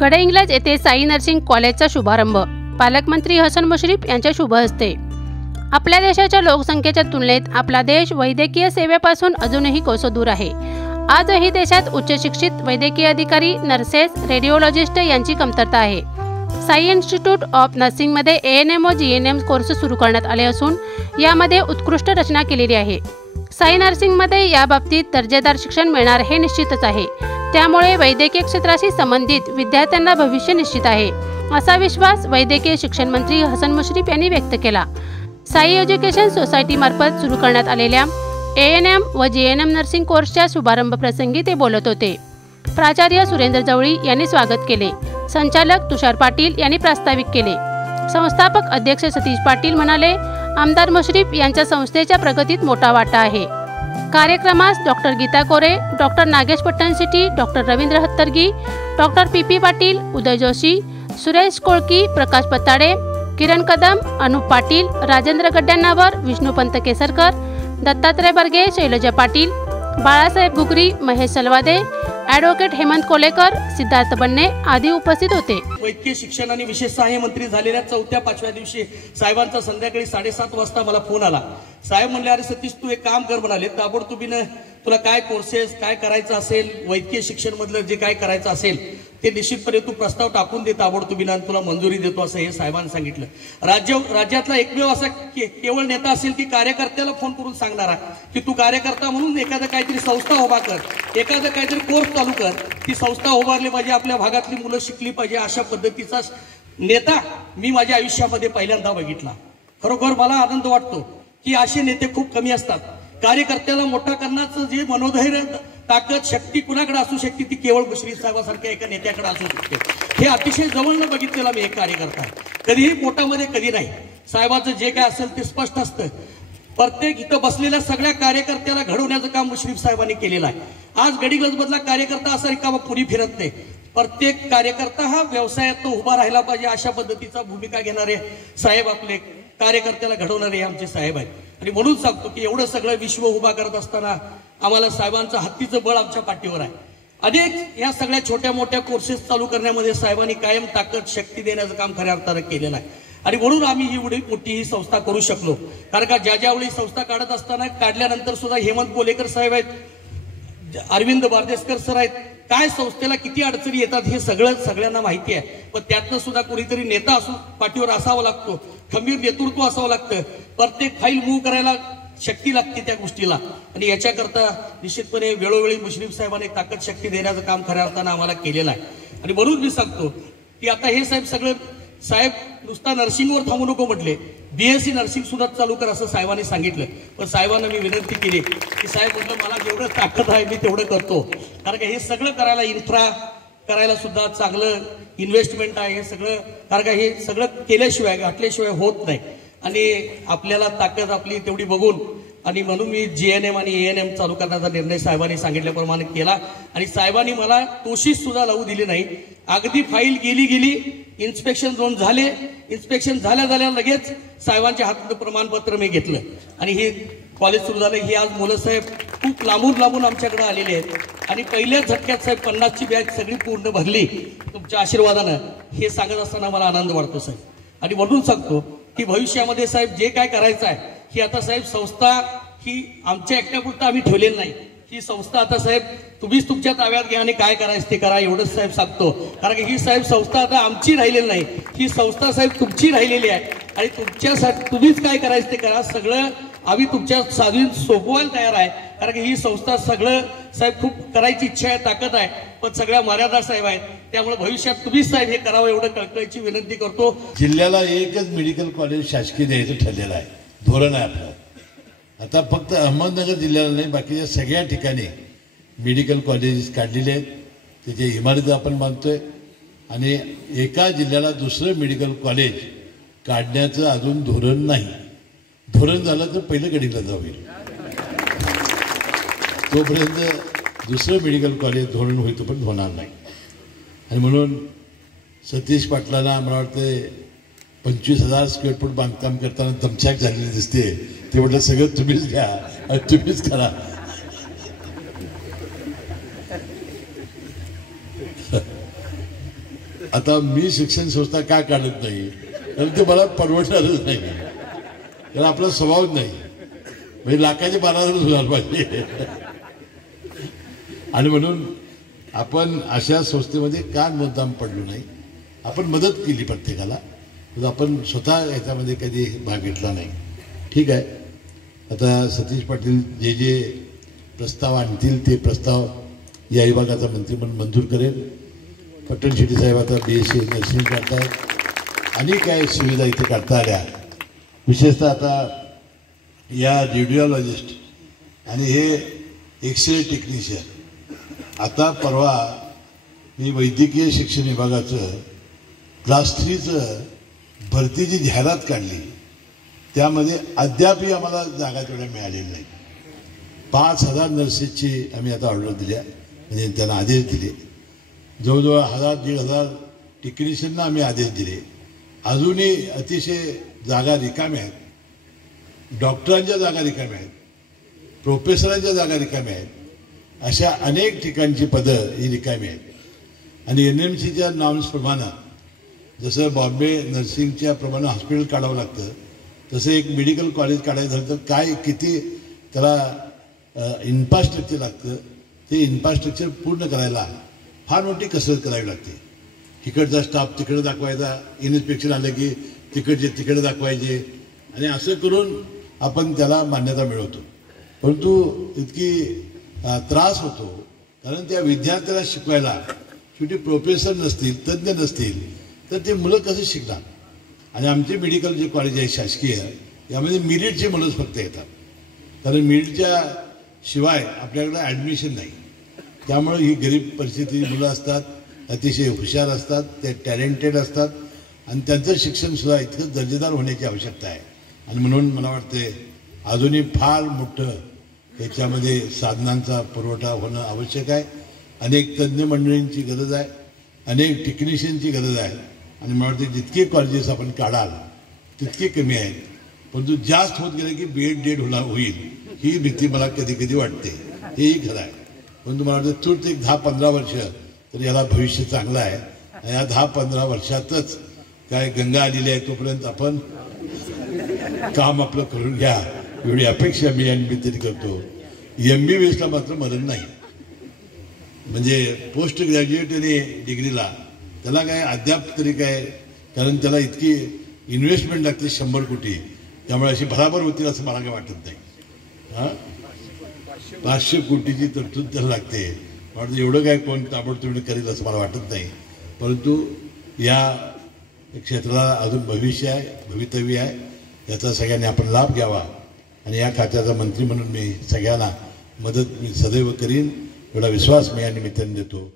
गडहिंग्लज येथे साई नर्सिंग कॉलेजचा शुभारंभ पालकमंत्री हसन मुश्रीफ यांच्या शुभ हस्ते। आपल्या देशाच्या लोकसंख्येच्या तुलनेत आपला देश वैद्यकीय सेवेपासून अजूनही कोसो दूर आहे। आजही देशात उच्च शिक्षित वैद्यकीय अधिकारी, नर्सेस, रेडिओलॉजिस्ट यांची कमतरता आहे। साई इन्स्टिट्यूट ऑफ नर्सिंगमध्ये ANM व GNM कोर्स सुरू करण्यात आले असून यामध्ये उत्कृष्ट रचना केलेली आहे। साई नर्सिंगमध्ये या बाबतीत दर्जेदार शिक्षण मिळणार हे निश्चितच आहे। त्यामुळे वैद्यकीय क्षेत्राशी संबंधित विद्यार्थ्यांना भविष्य निश्चित आहे, असा विश्वास वैद्यकीय शिक्षण मंत्री हसन मुश्रीफ यांनी व्यक्त केला। साई एज्युकेशन सोसायटी मार्फत सुरू करण्यात आलेल्या ANM व GNM नर्सिंग कोर्सच्या शुभारंभ प्रसंगी ते बोलत होते। प्राचार्य सुरेंद्र जवळी यांनी स्वागत केले। संचालक तुषार पाटील यांनी प्रास्ताविक केले। संस्थापक अध्यक्ष सतीश पाटील म्हणाले, आमदार मुश्रीफ यांच्या संस्थेच्या प्रगतीत मोठा वाटा आहे। कार्यक्रमास doctor Geeta Kore, doctor Nagesh Pattanshetti, doctor Ravindra Hattargi, doctor PP Patil, Uday Joshi, Suresh Kolki, Prakash Pattade, Kiran Kadam, Anup Patil, Rajendra Gaddyanavar, Vishnupant Kesarkar, Dattatray Barge, Shailaja Patil, Balasaheb Ghugari, Mahesh Salvade, advocate Hemant Kolekar, Siddharth Banne आदी उपस्थित होते। वैद्यकीय शिक्षण आणि विशेष सहाय्य मंत्री झालेल्या 4-5व्या दिवशी साहेबांचा संध्याकाळी 7:30 वाजता मला फोन आला। साहेब म्हणले, अरे सतीश तू एक काम कर म्हणाले, ताबडतोबीने तुला काय कोर्सेस काय करायचं असेल, वैद्यकीय शिक्षण मधलं जे काय करायचं असेल ते निश्चितपणे तू प्रस्ताव टाकून दे ताबडतोबीने आणि तुला मंजुरी देतो असं हे साहेबांनी सांगितलं। राज्यातला एकमेव असा केवळ नेता असेल की कार्यकर्त्याला फोन करून सांगणारा की तू कार्यकर्ता म्हणून एखादं काहीतरी संस्था उभा कर, एखादं काहीतरी कोर्स चालू कर, ती संस्था उभारली पाहिजे, आपल्या भागातली मुलं शिकली पाहिजे, अशा पद्धतीचा नेता मी माझ्या आयुष्यामध्ये पहिल्यांदा बघितला। खरोखर मला आनंद वाटतो की असे नेते खूप कमी असतात। कार्यकर्त्याला मोठा करण्याचं जे मनोधैर्य, ताकद, शक्ती कुणाकडे असू शकते ती केवळ मुश्रीफ साहेबांसारख्या एका नेत्याकडे असू शकते। हे अतिशय जवळनं बघितलेला मी एक कार्यकर्ता आहे, कधीही पोटामध्ये कधी नाही। साहेबांचं जे काय असेल ते स्पष्ट असतं। प्रत्येक इथं बसलेल्या सगळ्या कार्यकर्त्याला घडवण्याचं काम मुश्रीफ साहेबांनी केलेलं आहे। आज गडहिंग्लजमधला कार्यकर्ता असा रिकामा पुढे फिरत नाही। प्रत्येक कार्यकर्ता हा व्यवसायात उभा राहिला पाहिजे अशा पद्धतीचा भूमिका घेणारे साहेब, आपले कार्यकर्त्याला घडवणारे आमचे साहेब आहेत। आणि म्हणून सांगतो की एवढं सगळं विश्व उभा करत असताना आम्हाला साहेबांचं हत्तीचं बळ आमच्या पाठीवर आहे। अनेक या सगळ्या छोट्या मोठ्या कोर्सेस चालू करण्यामध्ये साहेबांनी कायम ताकद, शक्ती देण्याचं काम खऱ्या अर्थानं केलेलं आहे। आणि म्हणून आम्ही एवढी मोठी ही संस्था करू शकलो। कारण का ज्यावेळी संस्था काढत असताना काढल्यानंतर सुद्धा हेमंत कोलेकर साहेब आहेत, अरविंद बारदेसकर सर आहेत, काय संस्थेला किती अडचणी येतात हे सगळ्यांना माहिती आहे। पण त्यातनं सुद्धा कोणीतरी नेता असू पाठीवर असावा लागतो, खंबीर नेतृत्व असावं लागतं, प्रत्येक फाईल मूव्ह करायला शक्ती लागते त्या गोष्टीला। आणि याच्याकरता निश्चितपणे वेळोवेळी मुश्रीफ साहेबांनी ताकद, शक्ती देण्याचं काम खऱ्या अर्थानं आम्हाला केलेलं आहे। आणि म्हणून मी सांगतो की आता हे साहेब नुसता नर्सिंगवर थांबू नको म्हटले, BSc नर्सिंग सुद्धा चालू कर असं साहेबांनी सांगितलं। पण साहेबांना मी विनंती केली की साहेब म्हटलं मला जेवढं ताकद आहे मी तेवढं करतो, कारण का हे सगळं करायला इन्फ्रा करायला सुद्धा चांगलं इन्व्हेस्टमेंट आहे हे सगळं, कारण का हे सगळं केल्याशिवाय घातल्याशिवाय होत नाही। आणि आपल्याला ताकद आपली तेवढी बघून आणि म्हणून मी GNM आणि ANM चालू करण्याचा निर्णय साहेबांनी सांगितल्याप्रमाणे केला। आणि साहेबांनी मला तोशीस सुद्धा लावू दिली नाही। अगदी फाईल गेली इन्स्पेक्शन झोन झाले, इन्स्पेक्शन झाल्या लगेच साहेबांच्या हातात प्रमाणपत्र मी घेतलं आणि हे कॉलेज सुरू झालं। ही आज मुलं साहेब खूप लांबून आमच्याकडे आलेले आहेत आणि पहिल्याच झटक्यात साहेब 50ची बॅच सगळी पूर्ण भरली तुमच्या आशीर्वादानं, हे सांगत असताना मला आनंद वाटतो साहेब। आणि म्हणून सांगतो की भविष्यामध्ये साहेब जे काय करायचं आहे की आता साहेब संस्था ही आमच्या एकट्यापुरता आम्ही ठेवलेली नाही, ही संस्था आता साहेब तुम्हीच तुमच्या ताब्यात घ्या आणि काय करायचं ते करा एवढंच साहेब सांगतो। कारण की ही साहेब संस्था आता आमची राहिलेली नाही, ही संस्था साहेब तुमची राहिलेली आहे आणि तुमच्यासाठी तुम्हीच काय करायचं ते करा, सगळं आम्ही तुमच्या साधून सोपवायला तयार आहे। कारण की ही संस्था सगळं साहेब खूप करायची इच्छा आहे, ताकद आहे, पण सगळ्या मर्यादा साहेब आहेत। त्यामुळे भविष्यात तुम्हीच साहेब हे करावं एवढं कळकळीची विनंती करतो। जिल्ह्याला एकच मेडिकल कॉलेज शासकीय द्यायचं ठरलेलं आहे, धोरण आहे आपलं। आता फक्त अहमदनगर जिल्ह्याला नाही, बाकीच्या सगळ्या ठिकाणी मेडिकल कॉलेजेस काढलेले आहेत, त्याच्या इमारती आपण बांधतोय आणि एका जिल्ह्याला दुसरं मेडिकल कॉलेज काढण्याचं अजून धोरण नाही। धोरण झालं तर पहिलं गडहिंग्लजला होईल, तोपर्यंत दुसरं मेडिकल कॉलेज धोरण होईल पण होणार नाही। आणि म्हणून सतीश पाटलांना मला वाटतं 25,000 स्क्वेअर फूट बांधकाम करताना दमछाक झालेली दिसते, ते म्हटलं सगळं तुम्हीच घ्या आणि तुम्हीच करा। आता मी शिक्षण संस्था का काढत नाही, कारण ते मला परवडणारच नाही, कारण आपला स्वभाव नाही. म्हणजे लाखाचे 12,000 झालं पाहिजे. आणि म्हणून आपण अशा संस्थेमध्ये का मुद्दाम पडलो नाही. आपण मदत केली प्रत्येकाला, आपण स्वतः याच्यामध्ये कधी भाग घेतला नाही. ठीक आहे. आता सतीश पाटील जे जे प्रस्ताव आणतील ते प्रस्ताव या विभागाचा मंत्रिमंडळ मंजूर करेल. पट्टण शेट्टी साहेब आता BSc नर्सिंग करतायत. अनेक काही सुविधा इथे काढता आल्या. विशेषतः आता या रेडिओलॉजिस्ट आणि हे एक्सरे टेक्निशियन, आता परवा मी वैद्यकीय शिक्षण विभागाचं क्लास 3चं भरतीची जाहिरात काढली. त्यामध्ये अद्यापही आम्हाला जागा तेवढ्या मिळालेल्या नाही. 5,000 नर्सेसची आम्ही आता ऑर्डर दिल्या, म्हणजे त्यांना आदेश दिले. जवळजवळ 1,000-1,500 टेक्निशियनना आम्ही आदेश दिले. अजूनही अतिशय जागा रिकाम्या आहेत. डॉक्टरांच्या जागा रिकाम्या आहेत, प्रोफेसरांच्या जागा रिकाम्या आहेत. अशा अनेक ठिकाणची पदं ही रिकामी आहेत. आणि NMCच्या नॉर्म्सप्रमाणे जसं बॉम्बे नर्सिंगच्या प्रमाणे हॉस्पिटल काढावं लागतं, तसं एक मेडिकल कॉलेज काढायचं झालं तर काय किती त्याला इन्फ्रास्ट्रक्चर लागतं, ते इन्फ्रास्ट्रक्चर पूर्ण करायला फार मोठी कसरत करावी लागते. तिकडचा स्टाफ तिकडे दाखवायचा, इन्स्पेक्शन आलं की तिकडचे तिकडे दाखवायचे, आणि असं करून आपण त्याला मान्यता मिळवतो. परंतु इतकी त्रास होतो, कारण त्या विद्यार्थ्याला शिकवायला शेवटी प्रोफेसर नसतील, तज्ज्ञ नसतील तर ते मुलं कसं शिकणार. आणि आमचे मेडिकल जे कॉलेज आहे शासकीय, यामध्ये मेरिटचे मुलंच फक्त येतात, कारण मेरिटच्या शिवाय आपल्याकडे ॲडमिशन नाही. त्यामुळे ही गरीब परिस्थितीची मुलं असतात, अतिशय हुशार असतात, ते टॅलेंटेड असतात, आणि त्यांचं शिक्षणसुद्धा इतकं दर्जेदार होण्याची आवश्यकता आहे. आणि म्हणून मला वाटते अजूनही फार मोठं याच्यामध्ये साधनांचा पुरवठा होणं आवश्यक आहे. अनेक तज्ज्ञ मंडळींची गरज आहे, अनेक टेक्निशियनची गरज आहे. आणि मला वाटते जितके कॉलेजेस आपण काढाल तितके कमी आहेत. परंतु जास्त होत गेले की B.Ed डेड होईल ही भीती मला कधी कधी वाटते. हेही खरं आहे. परंतु मला वाटतं तूर्त एक 10-15 वर्ष तर याला भविष्य चांगलं आहे. या 10-15 वर्षातच काय गंगा आलेली आहे, तोपर्यंत आपण काम आपलं करून घ्या एवढी अपेक्षा मी आणि मी तरी करतो. MBBSला मात्र मरण नाही. म्हणजे पोस्ट ग्रॅज्युएट आणि डिग्रीला त्याला काय अद्याप तरी काय, कारण त्याला इतकी इन्व्हेस्टमेंट लागते 100 कोटी. त्यामुळे अशी बराबर होतील असं मला काय वाटत नाही. 500 कोटीची तरतूद त्याला लागते. वाटतं एवढं काय कोण ताबडतोब करेल असं मला वाटत नाही. परंतु या क्षेत्राला अजून भविष्य आहे, भवितव्य आहे. याचा सगळ्यांनी आपण लाभ घ्यावा. आणि या खात्याचा मंत्री म्हणून मी सगळ्यांना मदत मी सदैव करीन एवढा विश्वास मी या निमित्ताने देतो.